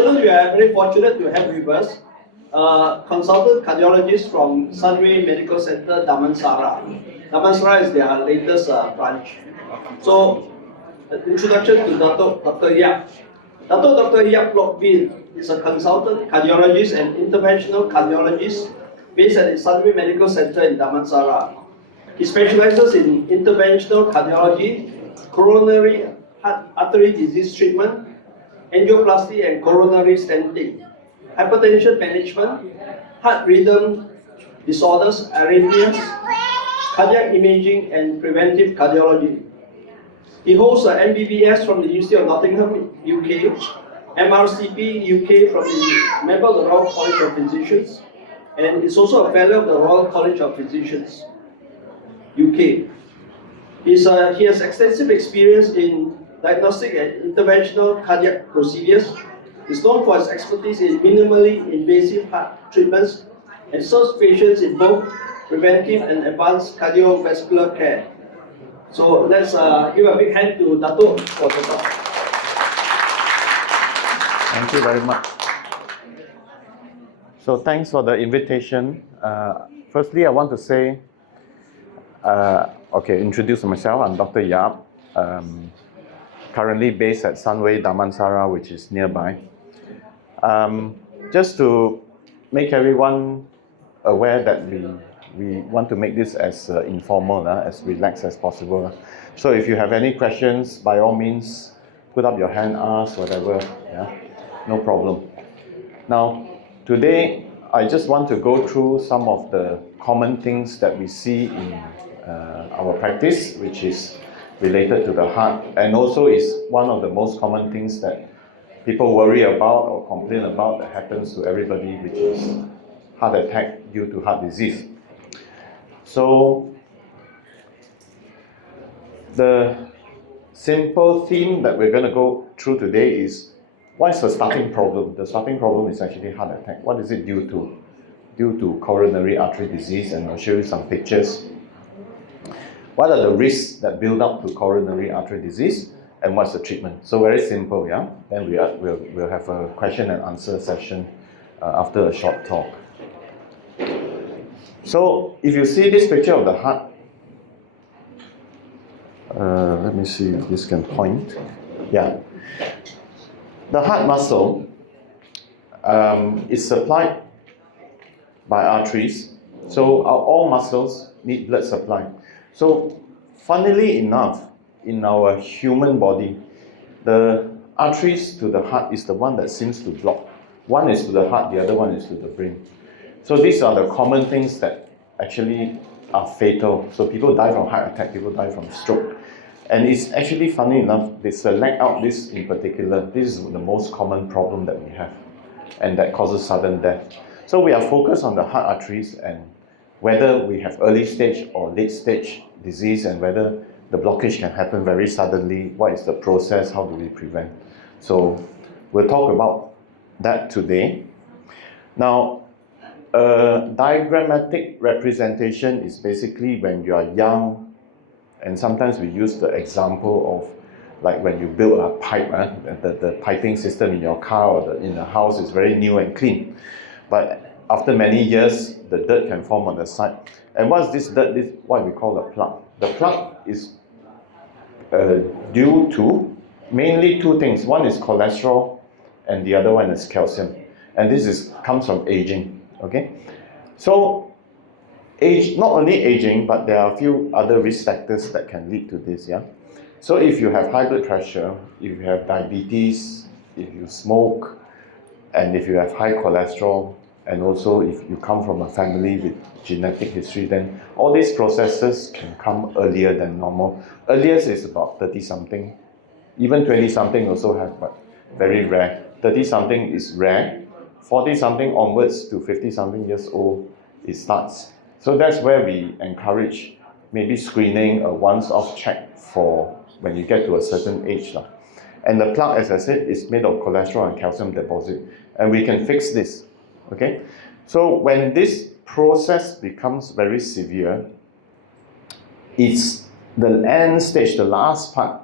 afternoon, we are very fortunate to have with us a consultant cardiologist from Sunway Medical Centre Damansara. Damansara is their latest branch. So, the introduction to Dato Dr. Yap. Dato Dr. Yap Lok is a consultant cardiologist and interventional cardiologist based at the Sunway Medical Centre in Damansara. He specializes in interventional cardiology, coronary artery disease treatment, Angioplasty and coronary stenting, hypertension management, heart rhythm disorders, arrhythmias, cardiac imaging, and preventive cardiology. He holds an MBBS from the University of Nottingham, UK, MRCP, UK from the member of the Royal College of Physicians, and is also a fellow of the Royal College of Physicians, UK. He has extensive experience in diagnostic and interventional cardiac procedures. Is known for his expertise in minimally invasive heart treatments and serves patients in both preventive and advanced cardiovascular care. So let's give a big hand to Dato for the talk. Thank you very much. So thanks for the invitation. Firstly, I want to say, introduce myself. I'm Dr. Yap. Currently based at Sunway Damansara, which is nearby. Just to make everyone aware that we want to make this as informal, as relaxed as possible. So if you have any questions, by all means, put up your hand, ask, whatever, no problem. Now, today, I just want to go through some of the common things that we see in our practice, which is related to the heart, and also is one of the most common things that people worry about or complain about that happens to everybody, which is heart attack due to heart disease. So the simple theme that we're going to go through today is, what is the starting problem? The starting problem is actually heart attack. What is it due to? Due to coronary artery disease, and I'll show you some pictures. What are the risks that build up to coronary artery disease, and what's the treatment? So very simple, Then we'll have a question and answer session after a short talk. So if you see this picture of the heart, let me see if this can point. The heart muscle is supplied by arteries. So all muscles need blood supply. So, funnily enough, in our human body, the arteries to the heart is the one that seems to block. One is to the heart, the other one is to the brain. So these are the common things that actually are fatal. So people die from heart attack, people die from stroke. And it's actually funny enough, they select out this in particular. This is the most common problem that we have, and that causes sudden death. So we are focused on the heart arteries and whether we have early stage or late stage disease, and whether the blockage can happen very suddenly, what is the process, how do we prevent. So we'll talk about that today. Now, a diagrammatic representation is basically when you are young, and sometimes we use the example of like when you build a pipe, the piping system in your car or in the house is very new and clean. But after many years, the dirt can form on the side. And what's this dirt? This is what we call a plug. The plug is due to mainly two things. One is cholesterol, and the other one is calcium. And this comes from aging. Okay, so not only aging, but there are a few other risk factors that can lead to this. So if you have high blood pressure, if you have diabetes, if you smoke, and if you have high cholesterol, and also if you come from a family with genetic history, then all these processes can come earlier than normal. Earliest is about 30-something. Even 20-something also have, but very rare. 30-something is rare. 40-something onwards to 50-something years old, it starts. So that's where we encourage maybe screening, a once-off check for when you get to a certain age. And the plaque, as I said, is made of cholesterol and calcium deposit. And we can fix this. Okay? So when this process becomes very severe, it's the end stage, the last part,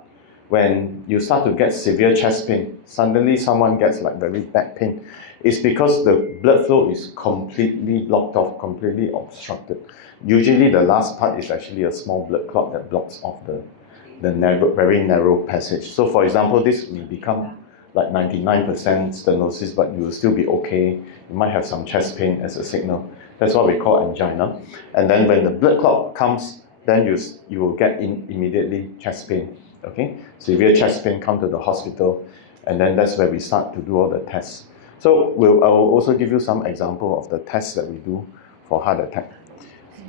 when you start to get severe chest pain, suddenly someone gets like very bad pain, it's because the blood flow is completely blocked off, completely obstructed. Usually the last part is actually a small blood clot that blocks off the narrow, very narrow passage. So for example, this will become like 99% stenosis, but you will still be okay. You might have some chest pain as a signal. That's what we call angina. And then when the blood clot comes, then you will get immediately chest pain. Okay, severe chest pain, come to the hospital, and then that's where we start to do all the tests. So I will also give you some example of the tests that we do for heart attack.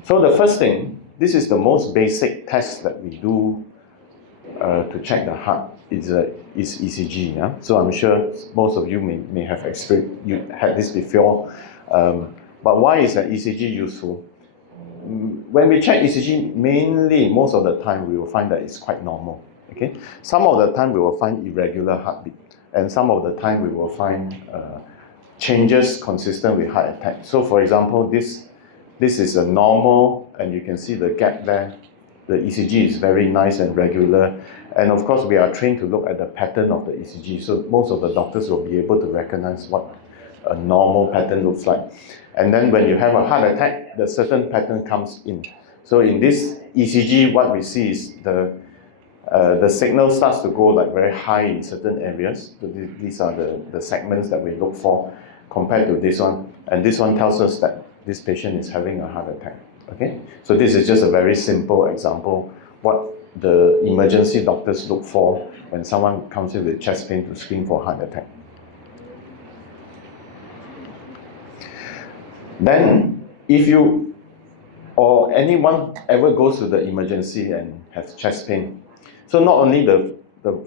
So the first thing, this is the most basic test that we do to check the heart is ECG. Yeah? So I'm sure most of you may have had this before. But why is an ECG useful? When we check ECG, mainly most of the time we will find that it's quite normal. Okay, some of the time we will find irregular heartbeat, and some of the time we will find changes consistent with heart attack. So for example, this is a normal, and you can see the gap there. The ECG is very nice and regular, and of course we are trained to look at the pattern of the ECG, so most of the doctors will be able to recognize what a normal pattern looks like. And then when you have a heart attack, the certain pattern comes in. So in this ECG, what we see is the signal starts to go like very high in certain areas. So these are the segments that we look for compared to this one. And this one tells us that this patient is having a heart attack. Okay, so this is just a very simple example what the emergency doctors look for when someone comes in with chest pain to screen for heart attack. Then, if you or anyone ever goes to the emergency and has chest pain, so not only the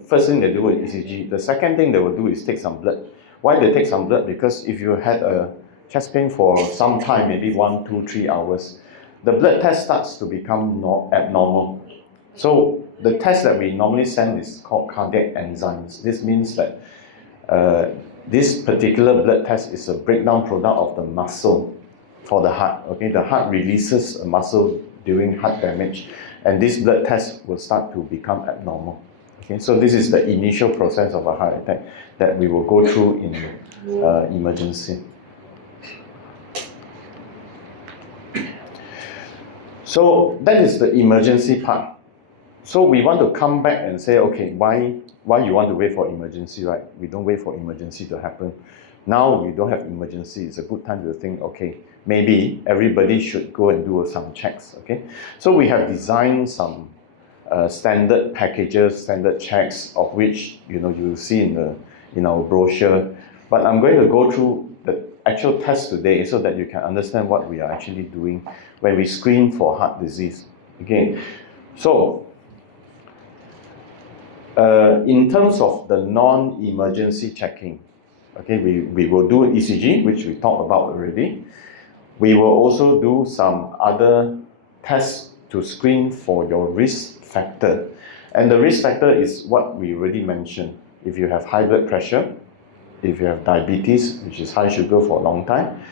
first thing they do is ECG, the second thing they will do is take some blood. Why they take some blood? Because if you had a chest pain for some time, maybe 1, 2, 3 hours, the blood test starts to become abnormal. So the test that we normally send is called cardiac enzymes. This means that this particular blood test is a breakdown product of the muscle for the heart. Okay, the heart releases a muscle during heart damage, and this blood test will start to become abnormal. Okay, so this is the initial process of a heart attack that we will go through in emergency. So that is the emergency part. So we want to come back and say, okay, why you want to wait for emergency, right? We don't wait for emergency to happen. Now we don't have emergency. It's a good time to think, okay, maybe everybody should go and do some checks. Okay, so we have designed some standard packages, standard checks, of which you will see in our brochure. But I'm going to go through the actual test today so that you can understand what we are actually doing when we screen for heart disease. Okay, so in terms of the non-emergency checking, okay, we will do ECG, which we talked about already. We will also do some other tests to screen for your risk factor. And the risk factor is what we already mentioned. If you have high blood pressure, if you have diabetes, which is high sugar for a long time,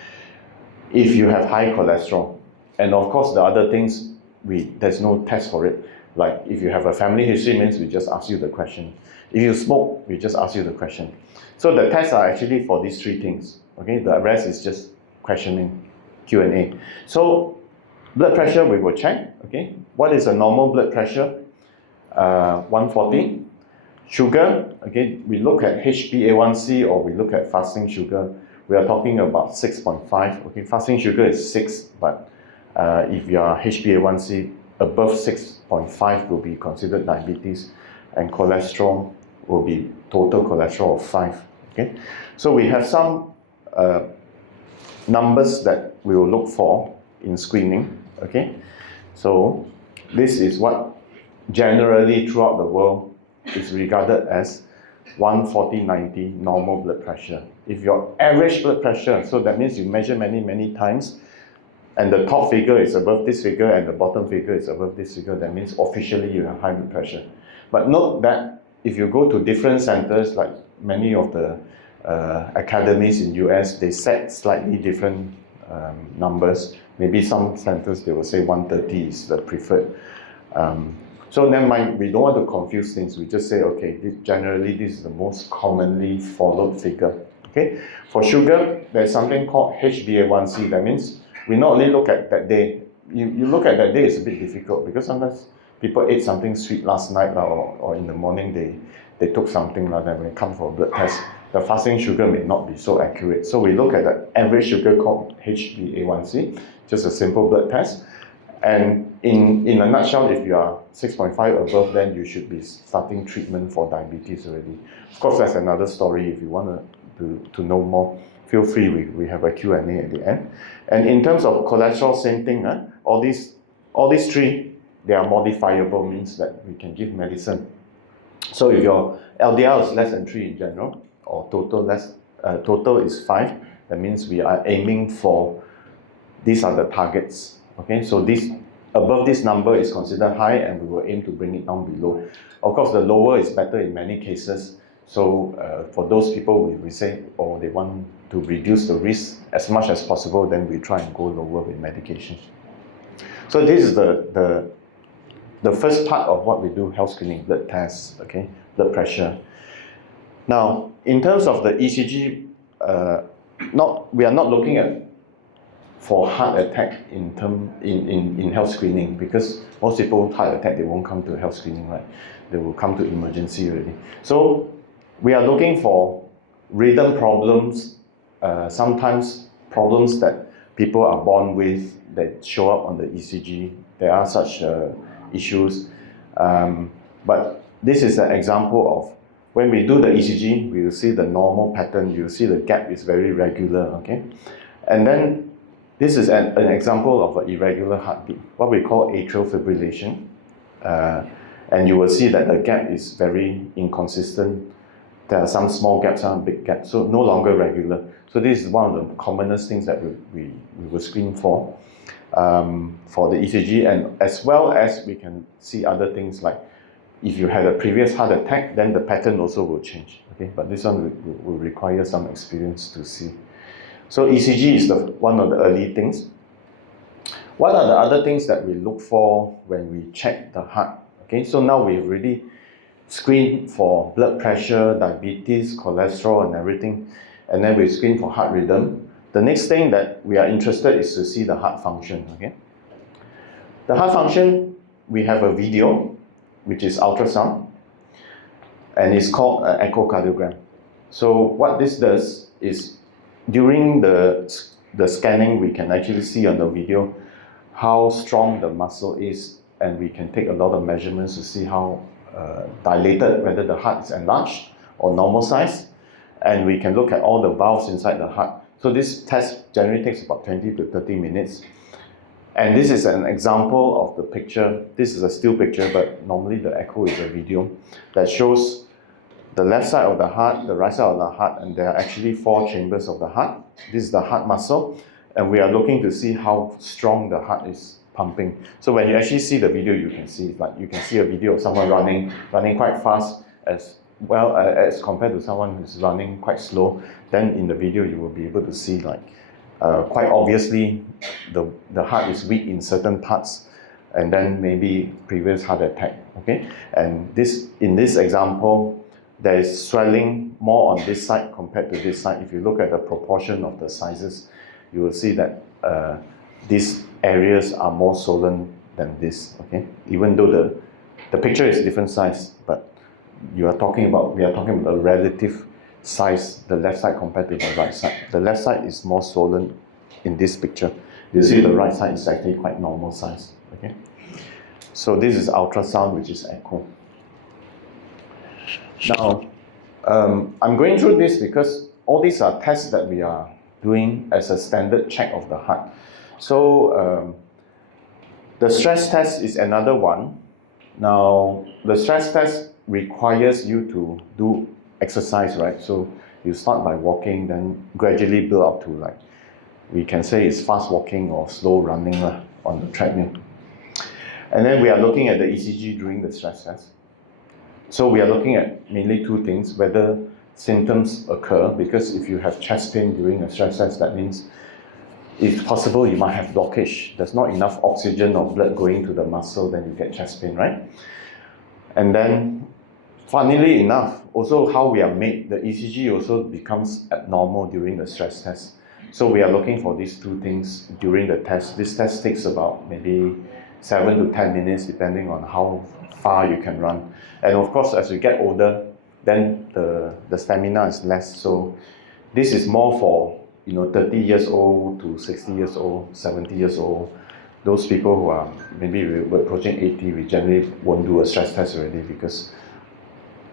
if you have high cholesterol, and of course the other things, there's no test for it. Like if you have a family history, means we just ask you the question. If you smoke, we just ask you the question. So the tests are actually for these 3 things. Okay, the rest is just questioning, Q&A. So blood pressure we will check. Okay, what is a normal blood pressure? 140. Sugar, okay, we look at HbA1c or we look at fasting sugar. We are talking about 6.5. Okay, fasting sugar is 6, but if your HbA1c above 6.5 will be considered diabetes, and cholesterol will be total cholesterol of 5. Okay, so we have some numbers that we will look for in screening. Okay, so this is what generally throughout the world is regarded as 140/90 normal blood pressure. If your average blood pressure, so that means you measure many times, and the top figure is above this figure and the bottom figure is above this figure, that means officially you have high blood pressure. But note that if you go to different centers, like many of the academies in US, they set slightly different numbers. Maybe some centers they will say 130 is the preferred So never mind, we don't want to confuse things. We just say, okay, generally this is the most commonly followed figure. Okay, for sugar, there's something called HbA1c. That means we not only look at that day. You look at that day, it's a bit difficult because sometimes people ate something sweet last night or in the morning they took something like that. When it comes for a blood test, the fasting sugar may not be so accurate. So we look at the average sugar called HbA1c, just a simple blood test. And in a nutshell, if you are 6.5 above, then you should be starting treatment for diabetes already. Of course, that's another story. If you want to know more, feel free. We have a Q&A at the end. And in terms of cholesterol, same thing. All these three, they are modifiable, means that we can give medicine. So if your LDL is less than 3 in general, or total is 5, that means we are aiming for, these are the targets. Okay, so this above this number is considered high, and we will aim to bring it down below. Of course, the lower is better in many cases. So for those people, we say, oh, they want to reduce the risk as much as possible, then we try and go lower with medication. So this is the first part of what we do, health screening, blood tests, okay, blood pressure. Now, in terms of the ECG, we are not looking at for heart attack in health screening, because most people heart attack, they won't come to health screening, right? They will come to emergency already. So we are looking for rhythm problems, sometimes problems that people are born with that show up on the ECG. There are such issues, but this is an example of when we do the ECG, we will see the normal pattern. You will see the gap is very regular, okay? And then this is an example of an irregular heartbeat, what we call atrial fibrillation. And you will see that the gap is very inconsistent. There are some small gaps, some big gaps, so no longer regular. So this is one of the commonest things that we will screen for the ECG, and as well as we can see other things like if you had a previous heart attack, then the pattern also will change. Okay, but this one will require some experience to see. So ECG is one of the early things. What are the other things that we look for when we check the heart? Okay, so now we've already screened for blood pressure, diabetes, cholesterol, and everything, and then we screen for heart rhythm. The next thing that we are interested is to see the heart function. Okay, the heart function, we have a video, which is ultrasound, and it's called an echocardiogram. So what this does is, during the scanning, we can actually see on the video how strong the muscle is, and we can take a lot of measurements to see how dilated, whether the heart is enlarged or normal size, and we can look at all the valves inside the heart. So this test generally takes about 20 to 30 minutes. And this is an example of the picture. This is a still picture, but normally the echo is a video that shows the left side of the heart, the right side of the heart, and there are actually 4 chambers of the heart. This is the heart muscle, and we are looking to see how strong the heart is pumping. So when you actually see the video, you can see, like, you can see a video of someone running quite fast, as well as compared to someone who's running quite slow. Then in the video, you will be able to see, like, quite obviously the heart is weak in certain parts, and then maybe previous heart attack. Okay, and in this example, there is swelling more on this side compared to this side. If you look at the proportion of the sizes, you will see that these areas are more swollen than this. Okay, even though the picture is different size, but we are talking about a relative size, the left side compared to the right side. The left side is more swollen in this picture. You see the right side is actually quite normal size. Okay, so this is ultrasound, which is echo. Now, I'm going through this because all these are tests that we are doing as a standard check of the heart. So the stress test is another one. Now, the stress test requires you to do exercise, right? So you start by walking, then gradually build up to, like, we can say it's fast walking or slow running on the treadmill. And then we are looking at the ECG during the stress test. So we are looking at mainly 2 things: whether symptoms occur, because if you have chest pain during a stress test, that means it's possible you might have blockage. There's not enough oxygen or blood going to the muscle, then you get chest pain, right? And then, funnily enough, also how we are made, the ECG also becomes abnormal during the stress test. So we are looking for these two things during the test. This test takes about maybe 7 to 10 minutes depending on how far you can run. And of course, as you get older, then the stamina is less. So this is more for 30 years old to 60 years old, 70 years old. Those people who are maybe we're approaching 80, we generally won't do a stress test already because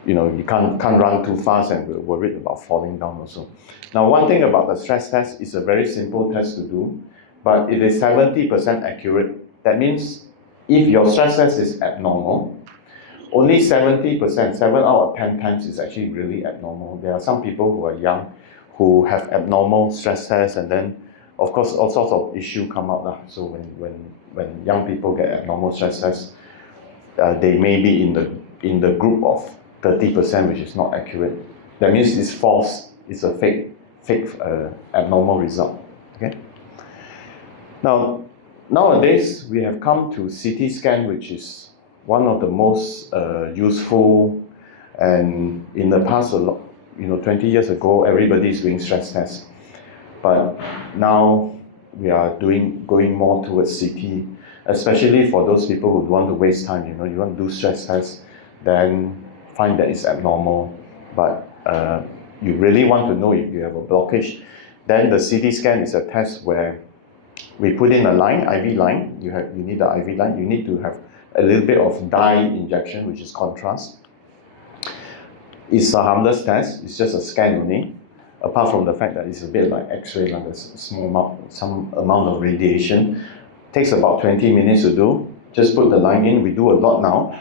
you can't run too fast and we're worried about falling down also. Now, one thing about the stress test is a very simple test to do, but it is 70% accurate. That means if your stress test is abnormal, only 70%, 7 out of 10 times is actually really abnormal. There are some people who are young who have abnormal stress tests, and then of course all sorts of issues come out. So when young people get abnormal stress tests, they may be in the group of 30%, which is not accurate. That means it's false. It's a fake abnormal result. Okay. Now, nowadays we have come to CT scan, which is one of the most useful. And in the past, 20 years ago, everybody is doing stress tests. But now we are going more towards CT, especially for those people who don't want to waste time. You want to do stress tests, then find that it's abnormal, but you really want to know if you have a blockage. Then the CT scan is a test where we put in a line, IV line. You need the IV line. You need to have a little bit of dye injection, which is contrast. It's a harmless test. It's just a scan only. Apart from the fact that it's a bit like X-ray, like some amount of radiation. Takes about 20 minutes to do. Just put the line in. We do a lot now,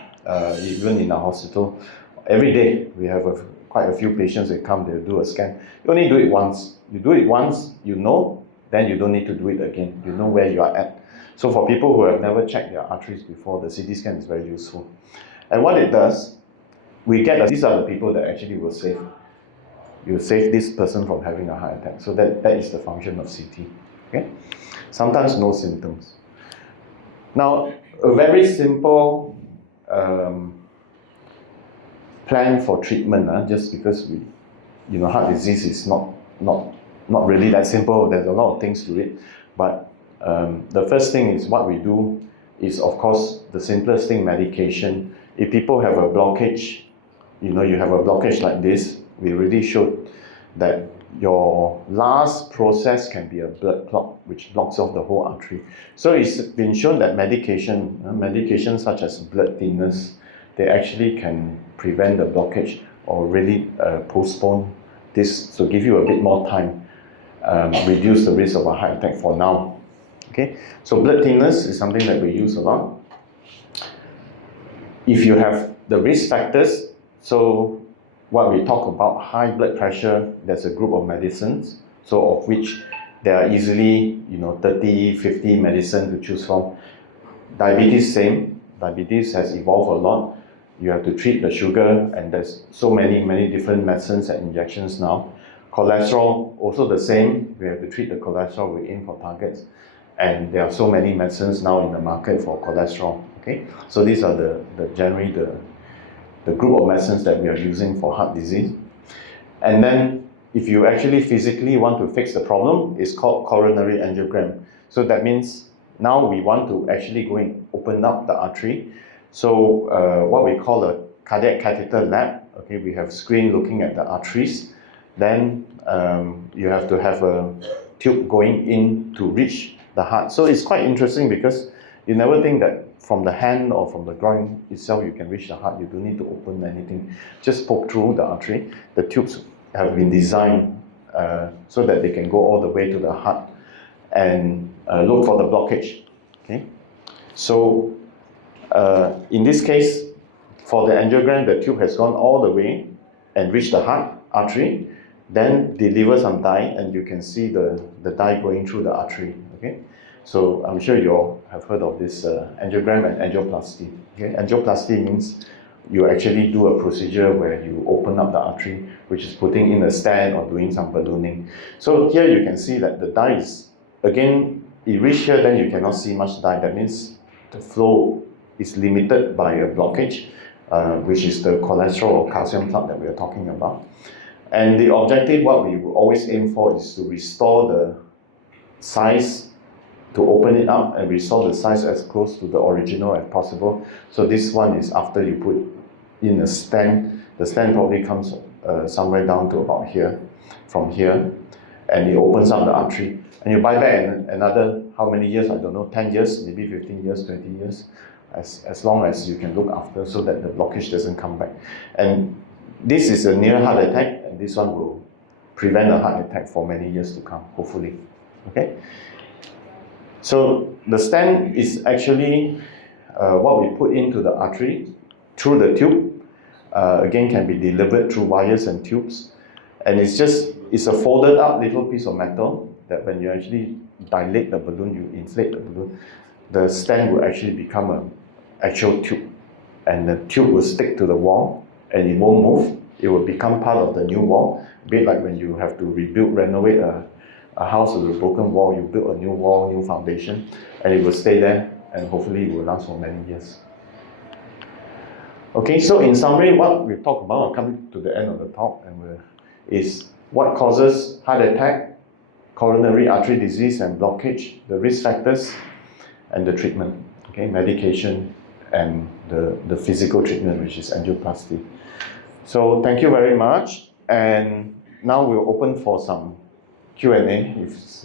even in our hospital. Every day we have quite a few patients that come, they do a scan. You only do it once. You do it once, then you don't need to do it again. You know where you are at. So for people who have never checked their arteries before, the CT scan is very useful. And what it does, these are the people that actually will save. You save this person from having a heart attack. So that is the function of CT. Okay? Sometimes no symptoms. Now, a very simple plan for treatment, just because heart disease is not really that simple. There's a lot of things to it. But the first thing is what we do is, of course, the simplest thing, medication. If people have a blockage, you have a blockage like this, we really showed that your last process can be a blood clot, which blocks off the whole artery. So it's been shown that medication such as blood thinners, they actually can prevent the blockage or really postpone this, so give you a bit more time, reduce the risk of a heart attack for now. Okay, so blood thinners is something that we use a lot. If you have the risk factors, so what we talk about, high blood pressure, there's a group of medicines, so of which there are easily 30, 50 medicines to choose from. Diabetes, same. Diabetes has evolved a lot. You have to treat the sugar, and there's so many different medicines and injections now. Cholesterol, also the same. We have to treat the cholesterol, we aim for targets. And there are so many medicines now in the market for cholesterol. Okay, so these are generally the group of medicines that we are using for heart disease. And then if you actually physically want to fix the problem, it's called coronary angiogram. So that means now we want to actually go and open up the artery. So what we call a cardiac catheter lab. Okay, we have screen looking at the arteries. Then you have to have a tube going in to reach the heart. So it's quite interesting because you never think that from the hand or from the groin itself you can reach the heart. You don't need to open anything. Just poke through the artery. The tubes have been designed so that they can go all the way to the heart and look for the blockage. Okay, so in this case, for the angiogram, the tube has gone all the way and reached the heart artery, then deliver some dye, and you can see the dye going through the artery. Okay, so I'm sure you all have heard of this angiogram and angioplasty. Okay, angioplasty means you actually do a procedure where you open up the artery, which is putting in a stent or doing some ballooning. So here you can see that the dye is, again, it reached here, then you cannot see much dye. That means the flow is limited by a blockage. which is the cholesterol or calcium plaque that we are talking about. And the objective, what we will always aim for, is to restore the size, to open it up and restore the size as close to the original as possible. So this one is after you put in a stent. The stent probably comes somewhere down to about here, from here, and it opens up the artery. And you buy back another, how many years, I don't know, 10 years, maybe 15 years, 20 years, as long as you can look after so that the blockage doesn't come back. And this is a near heart attack, and this one will prevent a heart attack for many years to come, hopefully. Okay? So the stent is actually what we put into the artery through the tube. Again, can be delivered through wires and tubes. And it's a folded up little piece of metal that when you actually dilate the balloon, you inflate the balloon, the stent will actually become an actual tube. And the tube will stick to the wall and it won't move. It will become part of the new wall. A bit like when you have to renovate a house with a broken wall, you build a new wall, new foundation, and it will stay there, and hopefully it will last for many years. Okay, so in summary, what we've talked about, I'll come to the end of the talk, is what causes heart attack, coronary artery disease and blockage, the risk factors, and the treatment. Okay, medication and the physical treatment, which is angioplasty. So thank you very much, and now we'll open for some Q&A if